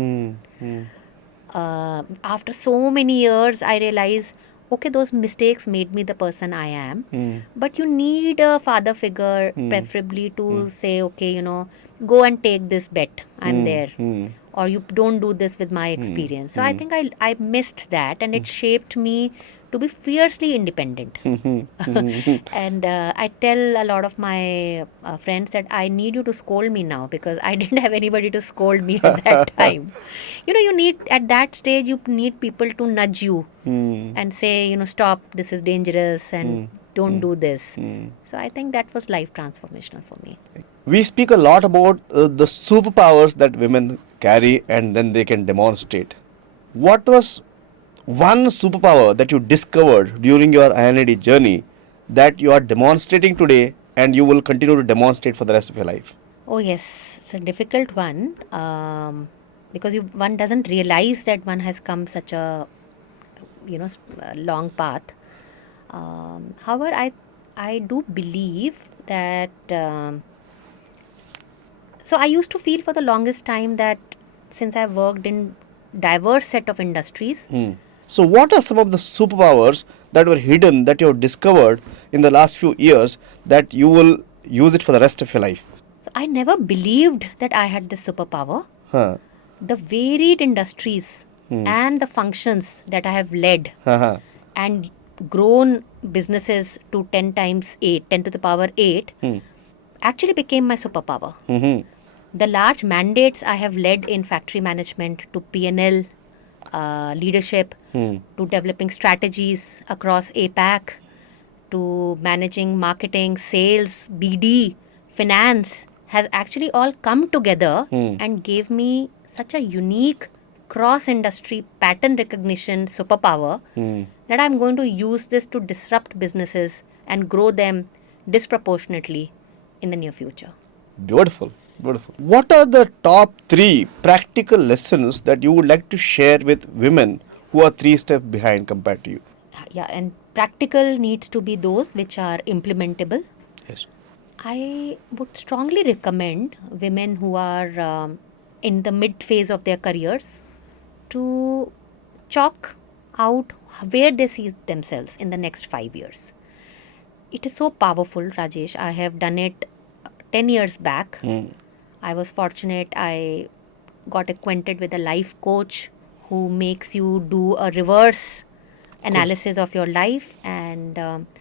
After so many years, I realized, okay, those mistakes made me the person I am. But you need a father figure, preferably to say, okay, go and take this bet. I'm there. Or you don't do this with my experience. So I think I missed that, and it shaped me to be fiercely independent. And I tell a lot of my friends that I need you to scold me now, because I didn't have anybody to scold me at that time. You need, at that stage, you need people to nudge you and say, stop, this is dangerous, and don't do this. So I think that was life transformational for me. We speak a lot about the superpowers that women carry and then they can demonstrate. What was one superpower that you discovered during your INID journey that you are demonstrating today and you will continue to demonstrate for the rest of your life? Oh yes, it's a difficult one, because one doesn't realize that one has come such a long path. However, I do believe that so I used to feel for the longest time that since I've worked in diverse set of industries. So what are some of the superpowers that were hidden that you have discovered in the last few years that you will use it for the rest of your life? So I never believed that I had this superpower. The varied industries and the functions that I have led and grown businesses to 10 to the power 8 actually became my superpower. The large mandates I have led in factory management to P&L leadership, to developing strategies across APAC, to managing marketing, sales, BD, finance has actually all come together and gave me such a unique cross-industry pattern recognition superpower that I'm going to use this to disrupt businesses and grow them disproportionately in the near future. Beautiful, beautiful. What are the top 3 practical lessons that you would like to share with women who are 3 steps behind compared to you? Yeah, and practical needs to be those which are implementable. Yes. I would strongly recommend women who are in the mid phase of their careers to chalk out where they see themselves in the next 5 years. It is so powerful, Rajesh. I have done it 10 years back. I was fortunate. I got acquainted with a life coach who makes you do a reverse analysis of your life, and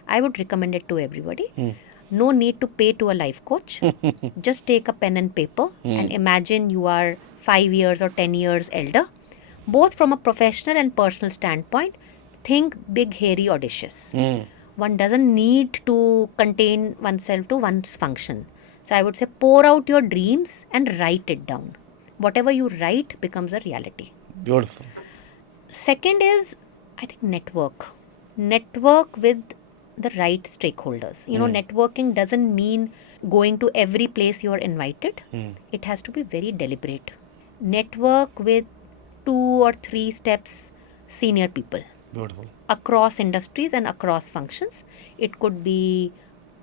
I would recommend it to everybody. No need to pay to a life coach. Just take a pen and paper and imagine you are 5 years or 10 years elder. Both from a professional and personal standpoint, think big, hairy, audacious. One doesn't need to contain oneself to one's function. So I would say pour out your dreams and write it down. Whatever you write becomes a reality. Beautiful. Second is, I think, network. Network with the right stakeholders. Networking doesn't mean going to every place you're invited. It has to be very deliberate. Network with 2 or 3 steps senior people. Beautiful. Across industries and across functions. It could be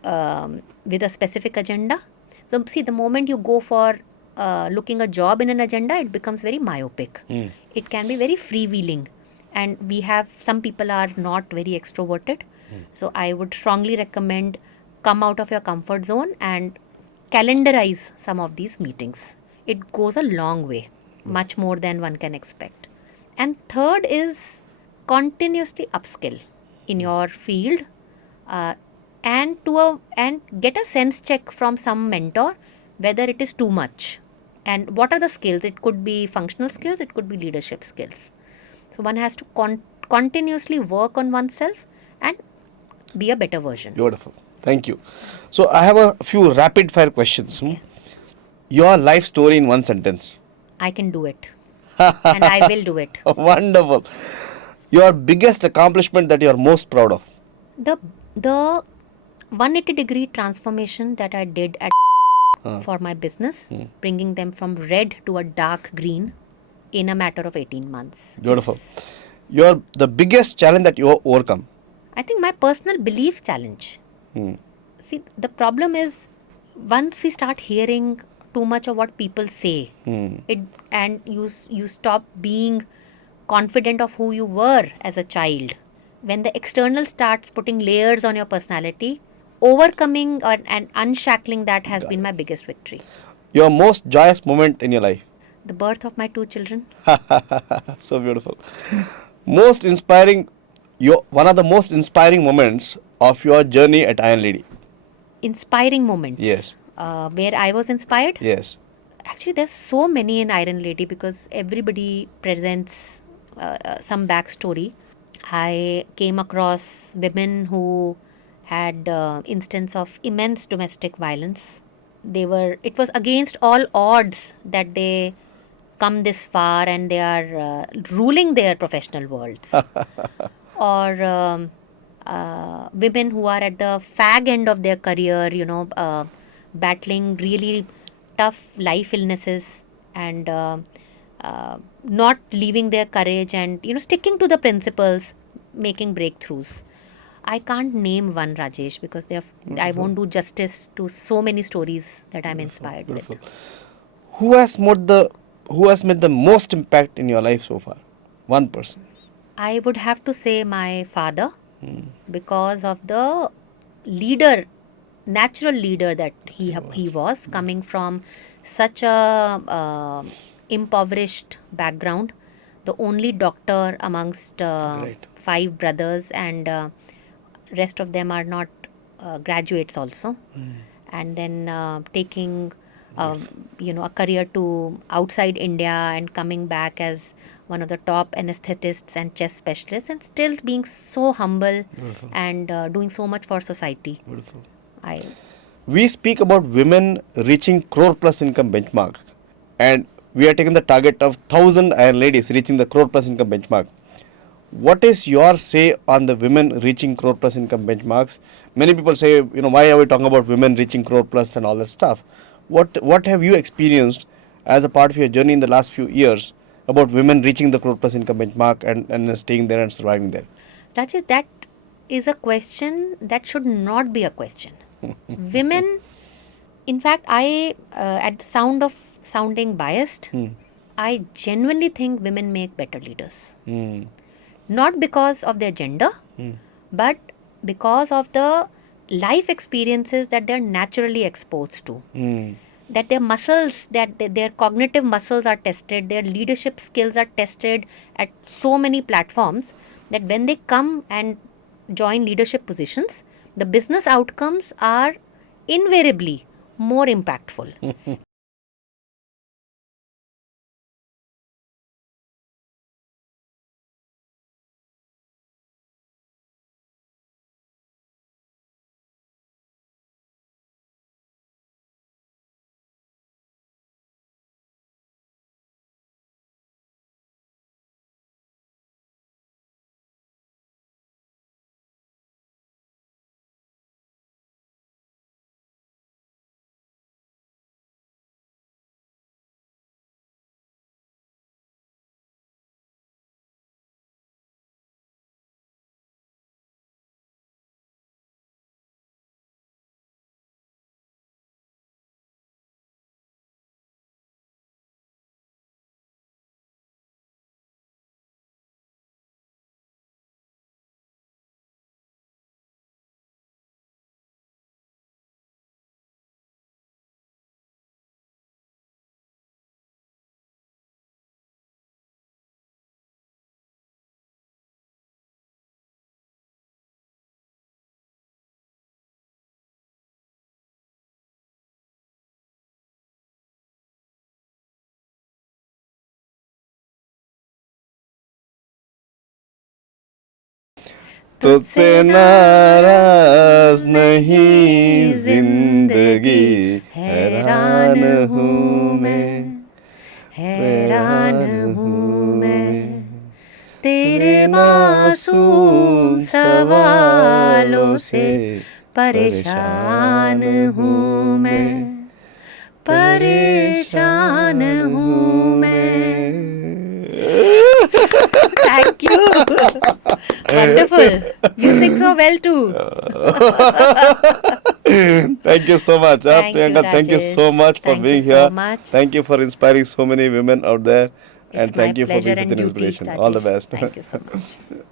with a specific agenda. So, see, the moment you go for looking a job in an agenda, it becomes very myopic. It can be very freewheeling. And we have, some people are not very extroverted. So, I would strongly recommend come out of your comfort zone and calendarize some of these meetings. It goes a long way, much more than one can expect. And third is continuously upskill in your field and get a sense check from some mentor whether it is too much and what are the skills. It could be functional skills, it could be leadership skills. So one has to continuously work on oneself and be a better version. Beautiful. Thank you. So I have a few rapid fire questions. Your life story in one sentence. I can do it. And I will do it. Wonderful. Your biggest accomplishment that you are most proud of. The 180-degree transformation that I did at for my business, bringing them from red to a dark green in a matter of 18 months. Beautiful. The biggest challenge that you have overcome. I think my personal belief challenge. See, the problem is once we start hearing too much of what people say, and you stop being confident of who you were as a child. When the external starts putting layers on your personality, overcoming and unshackling that has been my biggest victory. Your most joyous moment in your life. The birth of my 2 children. So beautiful. Most inspiring. One of the most inspiring moments of your journey at Iron Lady. Inspiring moments. Yes. Where I was inspired. Yes. Actually, there's so many in Iron Lady because everybody presents some backstory. I came across women who had instance of immense domestic violence. It was against all odds that they come this far and they are ruling their professional worlds. Or women who are at the fag end of their career, battling really tough life illnesses and not leaving their courage and, sticking to the principles, making breakthroughs. I can't name one, Rajesh, because I won't do justice to so many stories that I'm inspired with. Who has made the most impact in your life so far? One person. I would have to say my father, because of the natural leader that he was, coming from such a impoverished background, the only doctor amongst 5 brothers, and rest of them are not graduates also. And then taking a career to outside India and coming back as one of the top anesthetists and chest specialists, and still being so humble and doing so much for society. I We speak about women reaching crore plus income benchmark, and we are taking the target of 1,000 iron ladies reaching the crore plus income benchmark. What is your say on the women reaching crore plus income benchmarks? Many people say, why are we talking about women reaching crore plus and all that stuff? What have you experienced as a part of your journey in the last few years about women reaching the crore plus income benchmark and staying there and surviving there? Rajesh, that is a question that should not be a question. Women, in fact, at the sound of sounding biased, I genuinely think women make better leaders. Not because of their gender, but because of the life experiences that they're naturally exposed to. That their muscles, their cognitive muscles are tested, their leadership skills are tested at so many platforms that when they come and join leadership positions, the business outcomes are invariably more impactful. तुझसे नाराज नहीं जिंदगी, हैरान हूँ मैं, हैरान हूँ मैं, तेरे मासूम सवालों से परेशान हूँ मैं, परेशान हूँ मैं. Thank you. Wonderful. You sing so well too. Thank you so much, Thank you, Priyanka. Thank you Rajesh. so much for Thank being you so here. much. Thank you for inspiring so many women out there. It's And thank my you for pleasure being such and an duty, inspiration. All the Rajesh. best. Thank you so much.